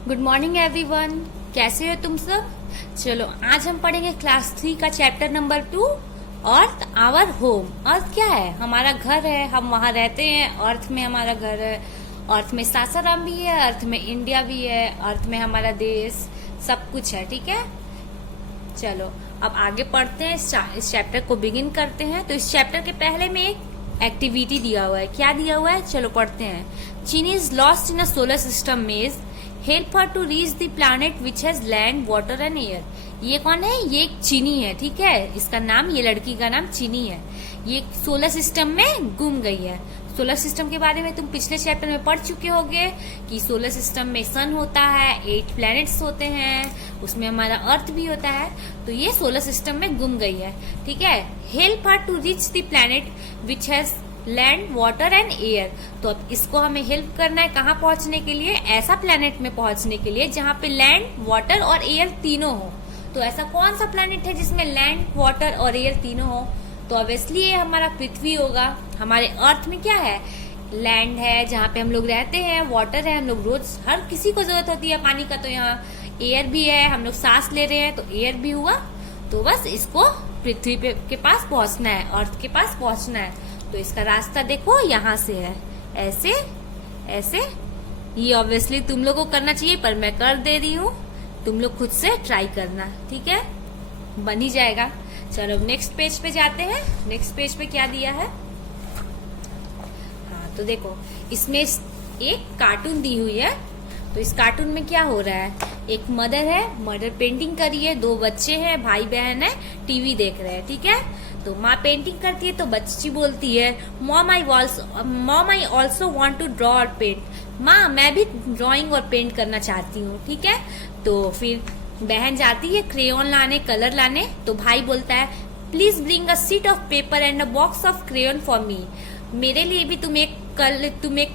Good morning everyone. कैसे हो तुम सब? चलो आज हम पढ़ेंगे क्लास 3 का chapter number 2, earth our home. Earth क्या है? हमारा घर है, हम वहाँ रहते हैं। अर्थ में हमारा घर है, अर्थ में सासाराम भी है, अर्थ में इंडिया भी है, अर्थ में हमारा देश, सब कुछ है। ठीक है, चलो अब आगे पढ़ते हैं, इस चैप्टर को बिगिन करते हैं। तो इस चैप्टर के पहले में एक एक्टिविटी दिया हुआ है। क्या दिया हुआ है? चलो पढ़ते हैं। Cheeni is lost in a solar system maze, help her to reach the planet which has land water and air. ये कौन है? ये एक चीनी है। ठीक है, इसका नाम, ये लड़की का नाम चीनी है। ये सोलर सिस्टम में गुम गई है। सोलर सिस्टम के बारे में तुम पिछले चैप्टर में पढ़ चुके होंगे कि सोलर सिस्टम में सन होता है, 8 प्लैनेट्स होते हैं, उसमें हमारा अर्थ भी होता है। तो ये सोलर सिस्टम में गुम गई है। ठीक है, help her to reach the planet which has land water and air. तो अब इसको हमें हेल्प करना है कहाँ पहुंचने के लिए? ऐसा प्लैनेट में पहुंचने के लिए जहाँ पे लैंड, वाटर और एयर तीनों हो। तो ऐसा कौन सा प्लैनेट है जिसमें लैंड, वाटर और एयर तीनों हो? तो ऑब्वियसली ये हमारा पृथ्वी होगा। हमारे अर्थ में क्या है? लैंड है जहाँ पे हम लोग रहते हैं, वाटर है, हम लोग रोज हर किसी को जरूरत होती है पानी का, तो यहाँ एयर भी है, हम लोग सांस ले रहे हैं तो एयर भी हुआ। तो बस इसको पृथ्वी के पास पहुंचना है, अर्थ के पास पहुंचना है। तो इसका रास्ता देखो, यहाँ से है, ऐसे ऐसे। ये ऑब्वियसली तुम लोगों को करना चाहिए पर मैं कर दे रही हूँ, तुम लोग खुद से ट्राई करना। ठीक है, बन ही जाएगा। चलो नेक्स्ट पेज पे जाते हैं। नेक्स्ट पेज पे क्या दिया है? हाँ, तो देखो इसमें एक कार्टून दी हुई है। तो इस कार्टून में क्या हो रहा है? एक मदर है, मदर पेंटिंग कर रही है, 2 बच्चे हैं, भाई बहन है, टीवी देख रहे हैं। ठीक है, तो माँ पेंटिंग करती है तो बच्ची बोलती है, mom I also want to draw और पेंट। माँ मैं भी ड्राइंग और पेंट करना चाहती हूँ। ठीक है, तो फिर बहन जाती है क्रेयॉन लाने, कलर लाने। तो भाई बोलता है, please bring a sheet of paper and a box of crayon for me. मेरे लिए भी तुम एक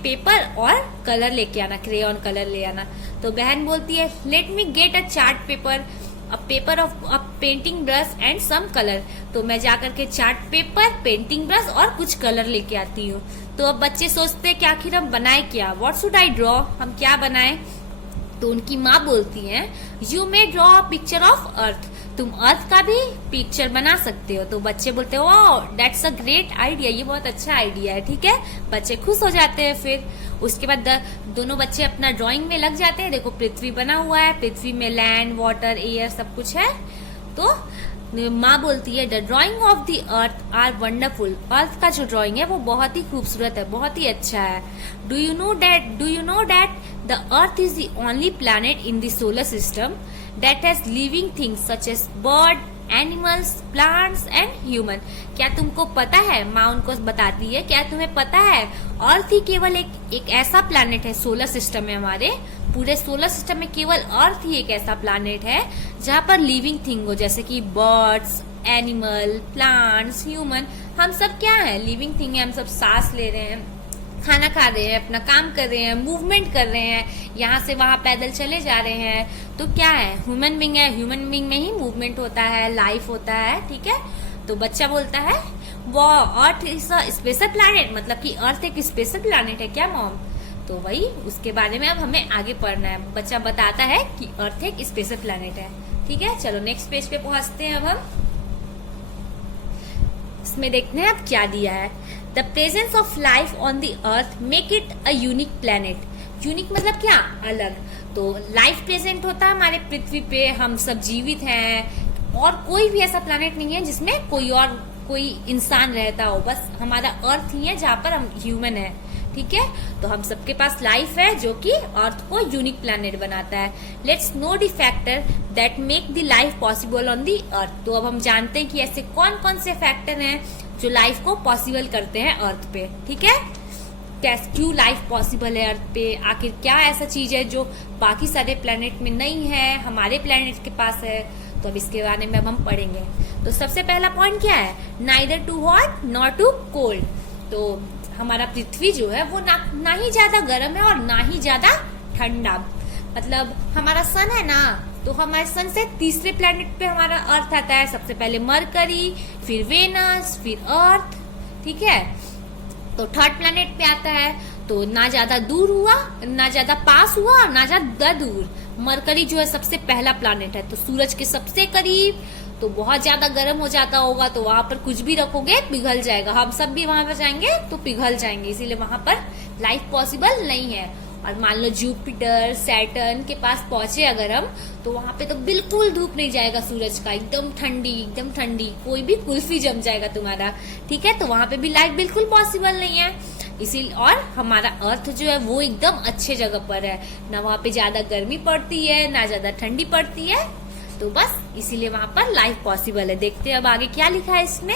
पेपर और कलर लेके आना, क्रेयॉन कलर ले आना। तो बहन बोलती है, let me get a chart paper, a paper of a painting brush and some colour. तो मैं जाकर के चार्ट पेपर, पेंटिंग ब्रश और कुछ कलर लेके आती हूँ। तो अब बच्चे सोचते हैं कि आखिर हम बनाए क्या, व्हाट शुड आई ड्रॉ, हम क्या बनाए? तो उनकी माँ बोलती है, you may draw a picture of earth, तुम अर्थ का भी पिक्चर बना सकते हो। तो बच्चे बोलते हैं, wow that's a great idea, ये बहुत अच्छा आइडिया है। ठीक है, बच्चे खुश हो जाते हैं। फिर उसके बाद दोनों बच्चे अपना ड्राइंग में लग जाते हैं। देखो पृथ्वी बना हुआ है, पृथ्वी में लैंड, वाटर, एयर सब कुछ है। तो माँ बोलती है, the drawing of the earth are wonderful, earth का जो ड्राइंग है वो बहुत ही खूबसूरत है, बहुत ही अच्छा है। Do you know that the earth is the only planet in the solar system that has living things such as bird, animals, plants and human। क्या तुमको पता है? माँ उनको बताती है, क्या तुम्हें पता है अर्थ ही केवल एक ऐसा प्लैनेट है सोलर सिस्टम में, हमारे पूरे सोलर सिस्टम में केवल अर्थ ही एक ऐसा प्लैनेट है जहाँ पर लिविंग थिंग हो, जैसे कि बर्ड्स, एनिमल, प्लांट्स, ह्यूमन। हम सब क्या है? लिविंग थिंग है। हम सब सांस ले रहे हैं, खाना खा रहे हैं, अपना काम कर रहे हैं, मूवमेंट कर रहे हैं, यहाँ से वहां पैदल चले जा रहे हैं। तो क्या है? ह्यूमन बीइंग है, ह्यूमन बीइंग में ही मूवमेंट होता है, लाइफ होता है। ठीक है, तो बच्चा बोलता है, वो earth is a special planet, मतलब कि अर्थ एक स्पेशल प्लैनेट है क्या मॉम? तो वही उसके बारे में अब हमें आगे पढ़ना है। बच्चा बताता है कि अर्थ एक स्पेशल प्लैनेट है। ठीक है, चलो नेक्स्ट पेज पे पहुंचते हैं। अब हम इसमें देखते हैं अब क्या दिया है। The presence of life on the earth make it a unique planet. Unique मतलब क्या? अलग। तो लाइफ प्रेजेंट होता है हमारे पृथ्वी पे, हम सब जीवित हैं, और कोई भी ऐसा प्लैनेट नहीं है जिसमें कोई इंसान रहता हो। बस हमारा अर्थ ही है जहाँ पर हम ह्यूमन है। ठीक है, तो हम सबके पास लाइफ है जो कि अर्थ को यूनिक प्लैनेट बनाता है। Let's know the factor that make the life possible on the earth. तो अब हम जानते हैं कि ऐसे कौन कौन से फैक्टर हैं जो लाइफ को पॉसिबल करते हैं अर्थ पे। ठीक है, क्यों लाइफ पॉसिबल है अर्थ पे, आखिर क्या ऐसा चीज है जो बाकी सारे प्लैनेट में नहीं है, हमारे प्लैनेट के पास है। तो अब इसके बारे में अब हम पढ़ेंगे। तो सबसे पहला पॉइंट क्या है? Neither too hot nor too cold. तो हमारा पृथ्वी जो है वो ना ही ज्यादा गर्म है और ना ही ज्यादा ठंडा। मतलब हमारा सन है ना, तो हमारे सन से तीसरे प्लैनेट पे हमारा अर्थ आता है। सबसे पहले मरकरी, फिर वेनस, फिर अर्थ। ठीक है, तो थर्ड प्लैनेट पे आता है। तो ना ज्यादा दूर हुआ, ना ज्यादा पास हुआ, ना ज्यादा दूर। मरकरी जो है सबसे पहला प्लैनेट है, तो सूरज के सबसे करीब, तो बहुत ज्यादा गर्म हो जाता होगा, तो वहां पर कुछ भी रखोगे पिघल जाएगा। हम सब भी वहां पर जाएंगे तो पिघल जाएंगे, इसीलिए वहां पर लाइफ पॉसिबल नहीं है। और मान लो जुपिटर, सैटर्न के पास पहुंचे अगर हम, तो वहां पे तो बिल्कुल धूप नहीं जाएगा सूरज का, एकदम ठंडी, एकदम ठंडी, कोई भी कुल्फी जम जाएगा तुम्हारा, ठीक है। तो वहां पे भी लाइफ बिल्कुल पॉसिबल नहीं है। इसी और हमारा अर्थ जो है वो एकदम अच्छे जगह पर है, ना वहां पे ज्यादा गर्मी पड़ती है, ना ज्यादा ठंडी पड़ती है, तो बस इसीलिए वहां पर लाइफ पॉसिबल है। देखते हैं अब आगे क्या लिखा है इसमें।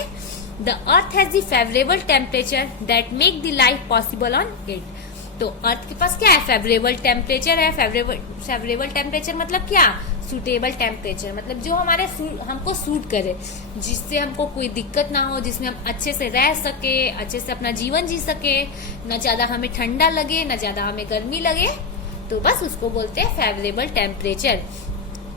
The earth has the favourable temperature that make the life possible on it. तो अर्थ के पास क्या है, फेवरेबल टेम्परेचर है। फेवरेबल टेम्परेचर मतलब क्या, सूटेबल टेम्परेचर, मतलब जो हमारे हमको सूट करे, जिससे हमको कोई दिक्कत ना हो, जिसमें हम अच्छे से रह सके, अच्छे से अपना जीवन जी सके, न ज्यादा हमें ठंडा लगे, न ज्यादा हमें गर्मी लगे, तो बस उसको बोलते हैं favourable temperature.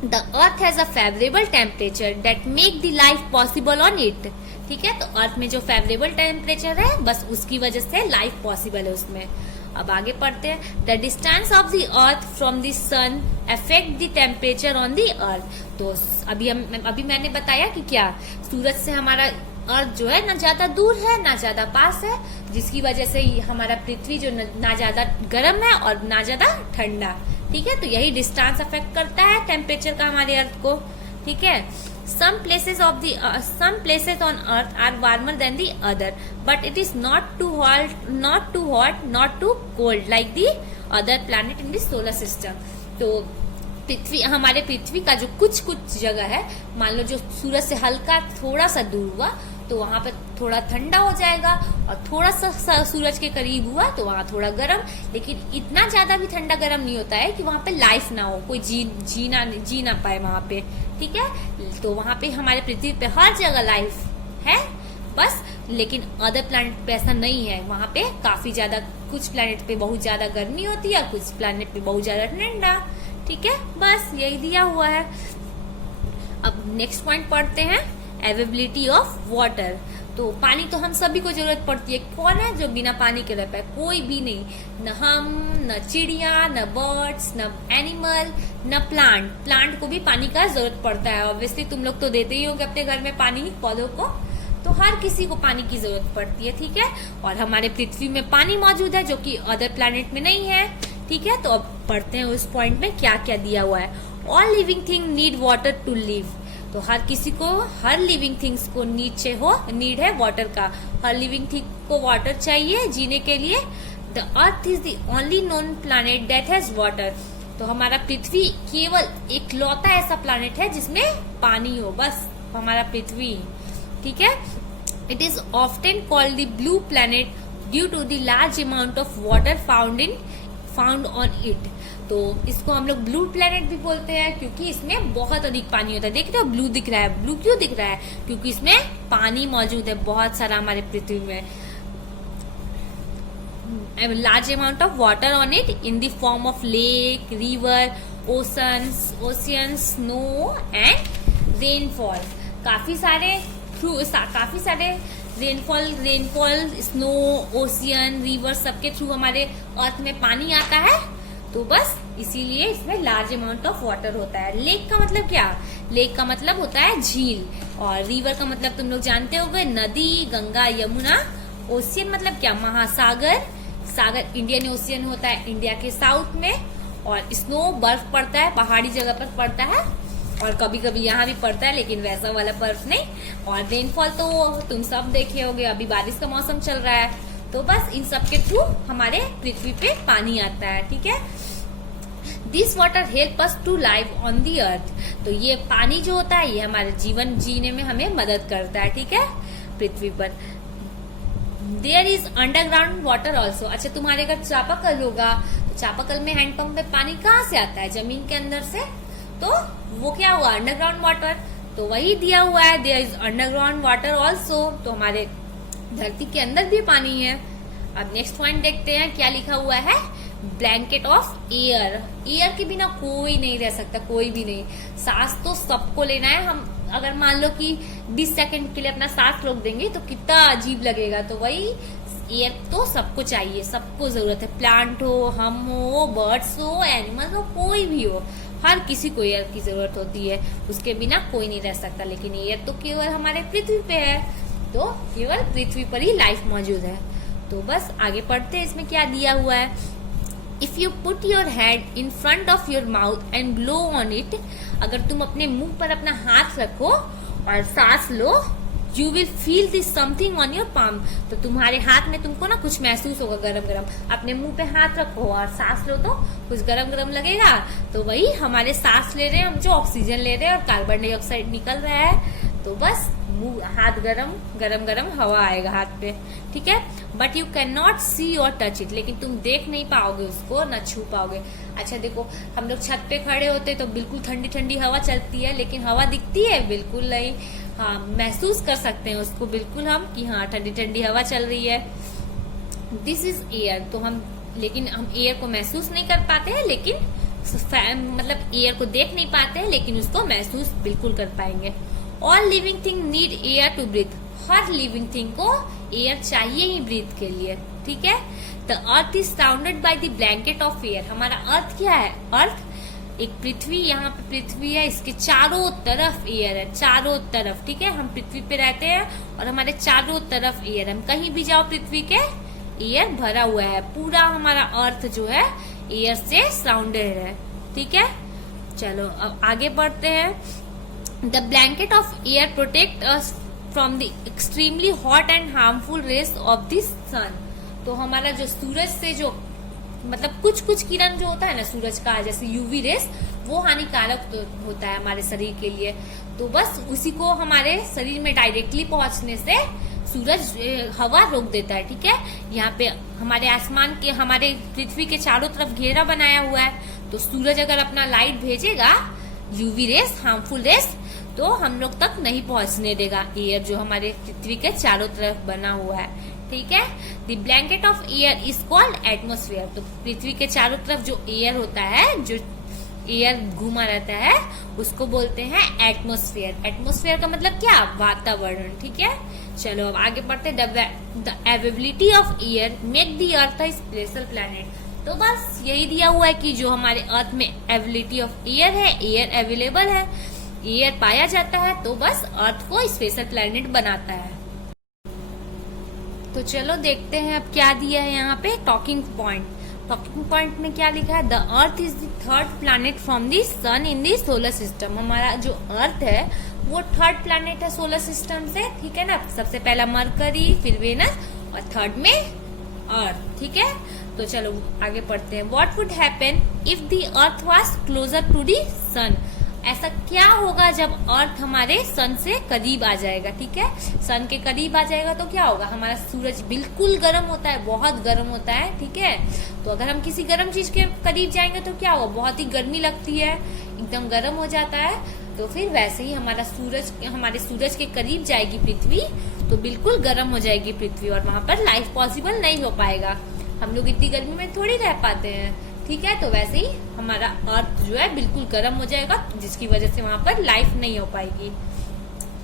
The earth has a favourable temperature that make the life possible on it. ठीक है, तो अर्थ में जो फेवरेबल टेम्परेचर है बस उसकी वजह से लाइफ पॉसिबल है उसमें। अब आगे पढ़ते हैं। The distance of the earth from the sun affect the temperature on the earth. तो अभी मैंने बताया कि क्या सूरज से हमारा अर्थ जो है ना ज्यादा दूर है ना ज्यादा पास है, जिसकी वजह से हमारा पृथ्वी जो ना ज्यादा गर्म है और ना ज्यादा ठंडा। ठीक है, तो यही डिस्टेंस अफेक्ट करता है टेम्परेचर का हमारे अर्थ को। ठीक है, some places on earth are warmer than the other, but it is not too hot, not too cold like the other planet in the solar system. तो हमारे पृथ्वी का जो कुछ जगह है, मान लो जो सूरज से हल्का थोड़ा सा दूर हुआ तो वहां पर थोड़ा ठंडा हो जाएगा, और थोड़ा सा सूरज के करीब हुआ तो वहां थोड़ा गर्म, लेकिन इतना ज्यादा भी ठंडा गर्म नहीं होता है कि वहां पे लाइफ ना हो, कोई जी ना पाए वहां पे। ठीक है, तो वहां पे हमारे पृथ्वी पे हर जगह लाइफ है बस, लेकिन अदर प्लैनेट पे ऐसा नहीं है। वहां पे काफी ज्यादा, कुछ प्लैनेट पे बहुत ज्यादा गर्मी होती है, कुछ प्लैनेट पे बहुत ज्यादा ठंडा। ठीक है, बस यही दिया हुआ है। अब नेक्स्ट पॉइंट पढ़ते हैं, अवेलेबिलिटी ऑफ वाटर। तो पानी तो हम सभी को जरूरत पड़ती है, कौन है जो बिना पानी के रह पाए, कोई भी नहीं, न हम, न चिड़िया, न बर्ड्स, न एनिमल, न प्लांट को भी पानी का जरूरत पड़ता है। ऑब्वियसली तुम लोग तो देते ही होंगे अपने घर में पानी पौधों को, तो हर किसी को पानी की जरूरत पड़ती है। ठीक है, और हमारे पृथ्वी में पानी मौजूद है जो कि अदर प्लैनेट में नहीं है। ठीक है, तो अब पढ़ते हैं उस पॉइंट में क्या क्या दिया हुआ है। All living thing need water to live. तो हर किसी को, हर लिविंग थिंग्स को नीड है वाटर का। हर लिविंग थिंग को वाटर चाहिए जीने के लिए। The earth is the only known planet that has water. तो हमारा पृथ्वी केवल एकलौता ऐसा प्लैनेट है जिसमें पानी हो, बस हमारा पृथ्वी। ठीक है, it is often called the blue planet due to the large amount of water found on it. तो इसको हम लोग ब्लू प्लैनेट भी बोलते हैं क्योंकि इसमें बहुत अधिक पानी होता है। देख रहे हो ब्लू दिख रहा है, ब्लू क्यों दिख रहा है, क्योंकि इसमें पानी मौजूद है बहुत सारा हमारे पृथ्वी में। Large amount of water on it in the form of lake, river, ocean, snow and rainfall. काफी सारे रेनफॉल, स्नो, ओशियन, रिवर सबके थ्रू हमारे अर्थ में पानी आता है। तो बस इसीलिए इसमें लार्ज अमाउंट ऑफ वाटर होता है। लेक का मतलब क्या, लेक का मतलब होता है झील, और रिवर का मतलब तुम लोग जानते होंगे नदी, गंगा, यमुना। ओशियन मतलब क्या, महासागर। सागर इंडियन ओशियन होता है इंडिया के साउथ में। और स्नो बर्फ पड़ता है, पहाड़ी जगह पर पड़ता है, और कभी कभी यहाँ भी पड़ता है लेकिन वैसा वाला बर्फ नहीं। और रेनफॉल तो तुम सब देखे होगे, अभी बारिश का मौसम चल रहा है, तो बस इन सब के थ्रू हमारे पृथ्वी पे पानी आता है। ठीक है, this water help us to live on the earth. तो ये पानी जो होता है ये हमारे जीवन जीने में हमें मदद करता है। ठीक है, पृथ्वी पर। There is underground water also. अच्छा, तुम्हारे अगर चापाकल होगा तो चापाकल में हैंडपंप में पानी कहाँ से आता है, जमीन के अंदर से। तो वो क्या हुआ, अंडरग्राउंड वाटर। तो वही दिया हुआ है, there is underground water also. तो हमारे धरती के अंदर भी पानी है। अब नेक्स्ट पॉइंट देखते हैं क्या लिखा हुआ है, ब्लैंकेट ऑफ एयर। एयर के बिना कोई नहीं रह सकता, कोई भी नहीं। सांस तो सबको लेना है। हम अगर मान लो कि 20 सेकंड के लिए अपना सांस रोक देंगे तो कितना अजीब लगेगा। तो वही एयर तो सबको चाहिए, सबको जरूरत है, प्लांट हो, हम हो, बर्ड्स हो, एनिमल हो, कोई भी हो, हर किसी को एयर की जरूरत होती है, उसके बिना कोई नहीं रह सकता। लेकिन एयर तो केवल हमारे पृथ्वी पे है, तो केवल पृथ्वी पर ही लाइफ मौजूद है। तो बस आगे पढ़ते हैं, इसमें क्या दिया हुआ है। If you put your hand in front of your mouth and blow on it, अगर तुम अपने मुंह पर अपना हाथ रखो और सांस लो, you will feel this something on your palm, तो तुम्हारे हाथ में तुमको ना कुछ महसूस होगा गरम गरम। अपने मुंह पे हाथ रखो और सांस लो तो कुछ गरम गरम लगेगा, तो वही हमारे सांस ले रहे हैं हम, जो ऑक्सीजन ले रहे हैं और कार्बन डाइऑक्साइड निकल रहा है, तो बस मुंह हाथ गरम गरम गरम हवा आएगा हाथ पे, ठीक है। बट यू कैन नॉट सी और टच इट, लेकिन तुम देख नहीं पाओगे उसको, ना छू पाओगे। अच्छा देखो, हम लोग छत पे खड़े होते तो बिल्कुल ठंडी ठंडी हवा चलती है, लेकिन हवा दिखती है बिल्कुल नहीं। हाँ, महसूस कर सकते हैं उसको बिल्कुल हम कि हाँ ठंडी ठंडी हवा चल रही है। दिस इज एयर, तो लेकिन हम एयर को महसूस नहीं कर पाते हैं, लेकिन मतलब एयर को देख नहीं पाते हैं, लेकिन उसको महसूस बिल्कुल कर पाएंगे। All living thing need air to breathe, हर लिविंग थिंग को एयर चाहिए ही ब्रीथ के लिए, ठीक है। The earth is surrounded by the blanket of air, हमारा अर्थ क्या है, अर्थ एक पृथ्वी, यहाँ पे पृथ्वी है, इसके चारों तरफ एयर है, चारों तरफ, ठीक है। हम पृथ्वी पे रहते हैं और हमारे चारों तरफ एयर, हम कहीं भी जाओ पृथ्वी के एयर भरा हुआ है, पूरा हमारा अर्थ जो है एयर से सराउंडेड है, ठीक है। चलो अब आगे बढ़ते हैं। The blanket of air protect us from the extremely hot and harmful rays of the sun, तो हमारा जो सूरज से जो मतलब कुछ कुछ किरण जो होता है ना सूरज का, जैसे यूवी रेस, वो हानिकारक होता है हमारे शरीर के लिए, तो बस उसी को हमारे शरीर में डायरेक्टली पहुंचने से सूरज हवा रोक देता है, ठीक है। यहाँ पे हमारे आसमान के, हमारे पृथ्वी के चारों तरफ घेरा बनाया हुआ है, तो सूरज अगर अपना लाइट भेजेगा, यूवी रेस, हार्मफुल रेस, तो हम लोग तक नहीं पहुंचने देगा एयर जो हमारे पृथ्वी के चारों तरफ बना हुआ है, ठीक है। The blanket of air is called atmosphere, तो पृथ्वी के चारों तरफ जो एयर होता है, जो एयर घूमा रहता है, उसको बोलते हैं एटमोस्फेयर। एटमोस्फेयर का मतलब क्या, वातावरण, ठीक है। चलो अब आगे बढ़ते हैं। The availability of air make the earth a special planet, तो बस यही दिया हुआ है कि जो हमारे अर्थ में एबिलिटी ऑफ एयर है, एयर अवेलेबल है, एयर पाया जाता है, तो बस अर्थ को स्पेशल प्लैनेट बनाता है। तो चलो देखते हैं अब क्या दिया है यहाँ पे, टॉकिंग पॉइंट। टॉकिंग पॉइंट में क्या लिखा है, the earth is the third planet from the sun in the solar system, हमारा जो अर्थ है वो थर्ड प्लैनेट है सोलर सिस्टम से, ठीक है ना। सबसे पहला मरकरी, फिर वेनस और थर्ड में अर्थ, ठीक है। तो चलो आगे पढ़ते हैं। What would happen if the earth was closer to the sun, ऐसा क्या होगा जब अर्थ हमारे सन से करीब आ जाएगा, ठीक है। सन के करीब आ जाएगा तो क्या होगा, हमारा सूरज बिल्कुल गर्म होता है, बहुत गर्म होता है, ठीक है। तो अगर हम किसी गर्म चीज के करीब जाएंगे तो क्या होगा, बहुत ही गर्मी लगती है, एकदम गर्म हो जाता है। तो फिर वैसे ही हमारे सूरज के करीब जाएगी पृथ्वी, तो बिल्कुल गर्म हो जाएगी पृथ्वी और वहां पर लाइफ पॉसिबल नहीं हो पाएगा। हम लोग इतनी गर्मी में थोड़ी रह पाते हैं, ठीक है। तो वैसे ही हमारा अर्थ जो है बिल्कुल गर्म हो जाएगा, जिसकी वजह से वहां पर लाइफ नहीं हो पाएगी।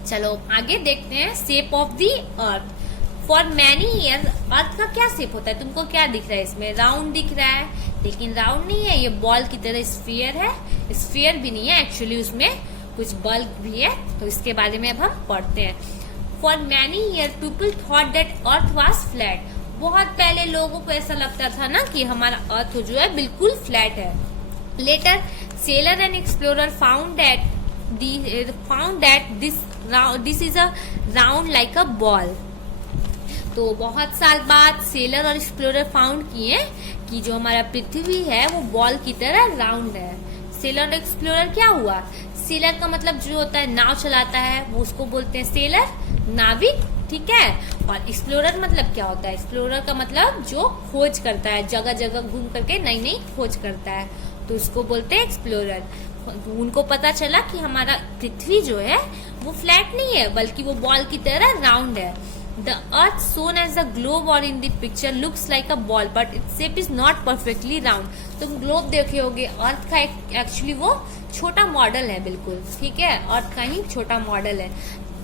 चलो आगे देखते हैं। Shape of the earth, for many year earth का क्या शेप होता है, तुमको क्या दिख रहा है इसमें, राउंड दिख रहा है, लेकिन राउंड नहीं है, ये बॉल की तरह स्फीयर है, स्फीयर भी नहीं है एक्चुअली, उसमें कुछ बल्ब भी है, तो इसके बारे में अब हम पढ़ते हैं। For many year people thought that earth was flat, बहुत पहले लोगों को ऐसा लगता था ना कि हमारा अर्थ जो है बिल्कुल फ्लैट है। Later sailor and explorer found that this is a round like a ball, तो बहुत साल बाद सेलर और एक्सप्लोरर फाउंड किए कि जो हमारा पृथ्वी है वो बॉल की तरह राउंड है। सेलर और एक्सप्लोरर क्या हुआ, सेलर का मतलब जो होता है नाव चलाता है, वो उसको बोलते हैं सेलर, नाविक, ठीक है। और एक्सप्लोरर मतलब क्या होता है, एक्सप्लोरर का मतलब जो खोज करता है, जगह जगह घूम करके नई नई खोज करता है, तो उसको बोलते हैं एक्सप्लोरर। उनको पता चला कि हमारा पृथ्वी जो है वो फ्लैट नहीं है, बल्कि वो बॉल की तरह राउंड है। The earth shown as a globe और in the picture looks like a ball but its shape is not perfectly round, तुम ग्लोब देखे होगे, अर्थ का एक्चुअली वो छोटा मॉडल है बिल्कुल, ठीक है, अर्थ का ही छोटा मॉडल है,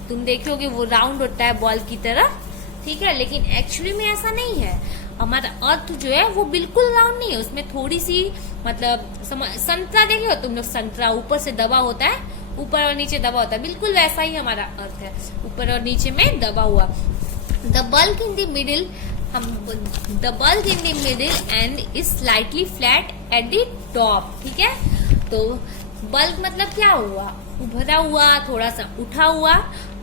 तुम देखोगे वो राउंड होता है बॉल की तरह, ठीक है, लेकिन एक्चुअली में ऐसा नहीं है। हमारा अर्थ जो है वो बिल्कुल राउंड नहीं है, उसमें थोड़ी सी मतलब संतरा देखे हो तुम लोग, संतरा ऊपर से दबा होता है, ऊपर और नीचे दबा होता है, बिल्कुल वैसा ही हमारा अर्थ है, ऊपर और नीचे में दबा हुआ। The bulk in the middle and is slightly flat at the top. ठीक है, तो बल्क मतलब क्या हुआ, उभरा हुआ, थोड़ा सा उठा हुआ।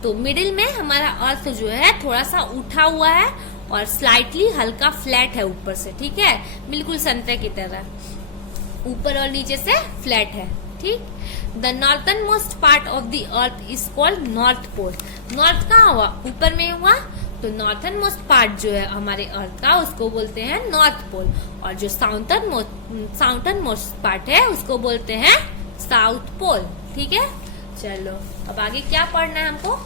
तो मिडिल में हमारा अर्थ जो है थोड़ा सा उठा हुआ है और स्लाइटली हल्का फ्लैट है ऊपर से। ठीक है, बिल्कुल संतरे की तरह, ऊपर और नीचे से फ्लैट है। ठीक, the northernmost part of the earth is called north pole. North कहाँ हुआ, ऊपर में हुआ, तो नॉर्थन मोस्ट पार्ट जो है हमारे अर्थ का उसको बोलते हैं नॉर्थ पोल, और जो साउथर्न मोस्ट पार्ट है उसको बोलते हैं साउथ पोल। ठीक है, चलो अब आगे क्या पढ़ना है हमको,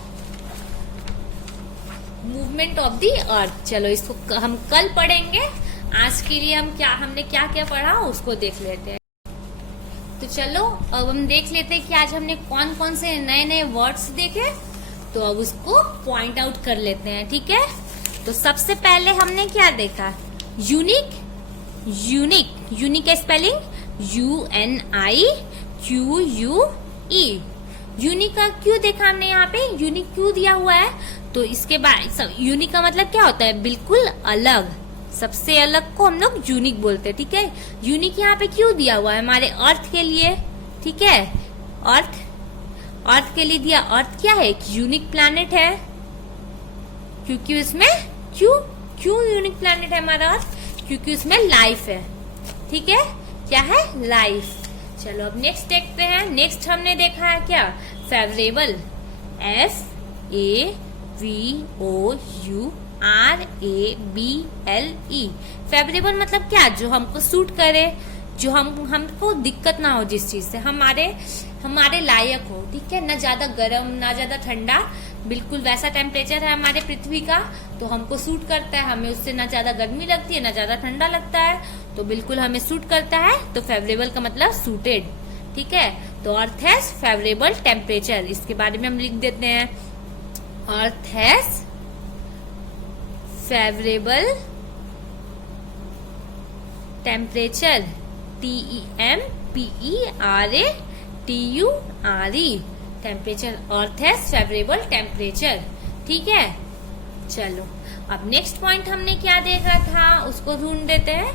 मूवमेंट ऑफ द अर्थ। चलो इसको हम कल पढ़ेंगे, आज के लिए हमने क्या क्या पढ़ा उसको देख लेते हैं। तो चलो अब हम देख लेते हैं कि आज हमने कौन कौन से नए नए वर्ड्स देखे, तो अब उसको पॉइंट आउट कर लेते हैं। ठीक है, तो सबसे पहले हमने क्या देखा, यूनिक। यूनिक का स्पेलिंग UNIQUE। यूनिक का क्यों देखा हमने, यहाँ पे यूनिक क्यों दिया हुआ है, तो इसके बाद यूनिक का मतलब क्या होता है, बिल्कुल अलग, सबसे अलग को हम लोग यूनिक बोलते हैं। ठीक है, यूनिक यहाँ पे क्यों दिया हुआ है, हमारे अर्थ के लिए। ठीक है, अर्थ के लिए दिया। अर्थ क्या है, यूनिक प्लैनेट है, क्योंकि उसमें क्यों यूनिक प्लैनेट है हमारा अर्थ, क्योंकि उसमें लाइफ है। ठीक है, क्या है, लाइफ। चलो अब नेक्स्ट देखते हैं। नेक्स्ट हमने देखा है क्या, फेवरेबल, FAVOURABLE। फेवरेबल मतलब क्या, जो हमको सूट करे, जो हमको दिक्कत ना हो, जिस चीज से हमारे लायक हो। ठीक है, ना ज्यादा गर्म ना ज्यादा ठंडा, बिल्कुल वैसा टेम्परेचर है हमारे पृथ्वी का, तो हमको सूट करता है, हमें उससे ना ज्यादा गर्मी लगती है ना ज्यादा ठंडा लगता है, तो बिल्कुल हमें सूट करता है। तो फेवरेबल का मतलब सूटेड। ठीक है, तो अर्थ हैज फेवरेबल टेम्परेचर, इसके बारे में हम लिख देते हैं, earth has favourable temperature, TEMPERATURE, temperature, earth has favourable temperature. ठीक है, चलो अब नेक्स्ट पॉइंट हमने क्या देखा था उसको ढूंढ देते हैं,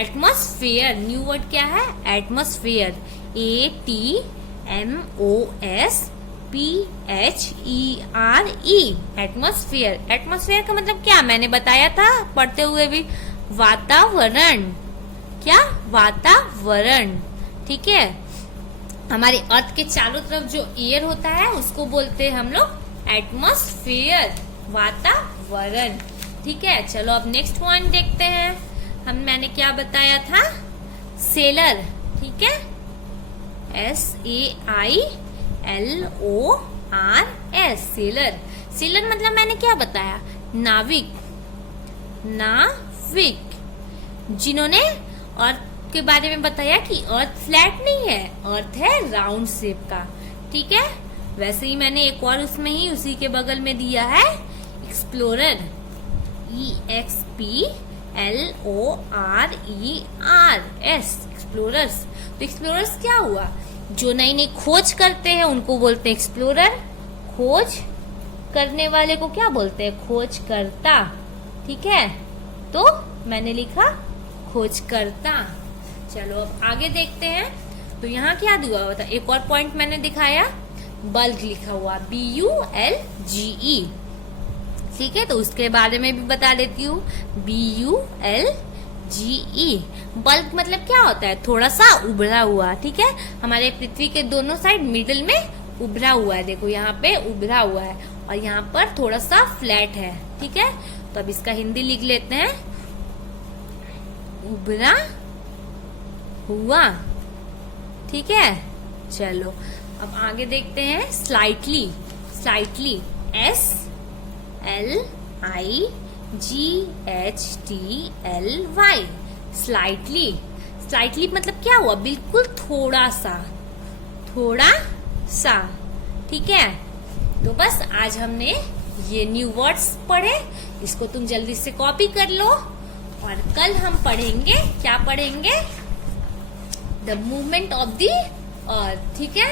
एटमॉस्फेयर। न्यू वर्ड क्या है, एटमॉस्फेयर, ATMOSPHERE, एटमॉस्फेयर। एटमॉस्फेयर का मतलब क्या, मैंने बताया था पढ़ते हुए भी, वातावरण। क्या, वातावरण। ठीक है, हमारे अर्थ के चारों तरफ जो एयर होता है उसको बोलते हैं हम लोग एटमॉस्फेयर, वातावरण। ठीक है, चलो अब नेक्स्ट पॉइंट देखते हैं। मैंने क्या बताया था, सेलर। ठीक है, SAILORS, सेलर। सेलर मतलब मैंने क्या बताया, नाविक। जिन्होंने अर्थ के बारे में बताया कि अर्थ फ्लैट नहीं है, अर्थ है राउंड शेप का। ठीक है, वैसे ही मैंने एक और उसमें ही उसी के बगल में दिया है एक्सप्लोरर, EXPLORERS, एक्सप्लोरर्स। तो एक्सप्लोरर्स क्या हुआ, जो नई नई खोज करते हैं उनको बोलते हैं एक्सप्लोरर, खोज करने वाले को क्या बोलते हैं, खोजकर्ता। ठीक है, तो मैंने लिखा खोजकर्ता। चलो अब आगे देखते हैं, तो यहाँ क्या दिया हुआ था, एक और पॉइंट मैंने दिखाया, बल्ग लिखा हुआ, BULGE। ठीक है, तो उसके बारे में भी बता देती हूँ, BULGE। बल्ग मतलब क्या होता है, थोड़ा सा उभरा हुआ। ठीक है, हमारे पृथ्वी के दोनों साइड मिडिल में उभरा हुआ है, देखो यहाँ पे उभरा हुआ है और यहाँ पर थोड़ा सा फ्लैट है। ठीक है, तो अब इसका हिंदी लिख लेते हैं, उभरा हुआ। ठीक है, चलो अब आगे देखते हैं, स्लाइटली। SLIGHTLY, स्लाइटली मतलब क्या हुआ, बिल्कुल थोड़ा सा। ठीक है, तो बस आज हमने ये न्यू वर्ड्स पढ़े, इसको तुम जल्दी से कॉपी कर लो। और कल हम पढ़ेंगे, क्या पढ़ेंगे? द मूवमेंट ऑफ द अर्थ, ठीक है।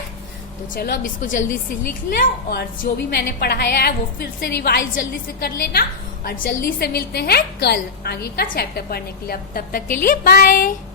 तो चलो अब इसको जल्दी से लिख लो, और जो भी मैंने पढ़ाया है वो फिर से रिवाइज जल्दी से कर लेना, और जल्दी से मिलते हैं कल आगे का चैप्टर पढ़ने के लिए। अब तब तक के लिए बाय।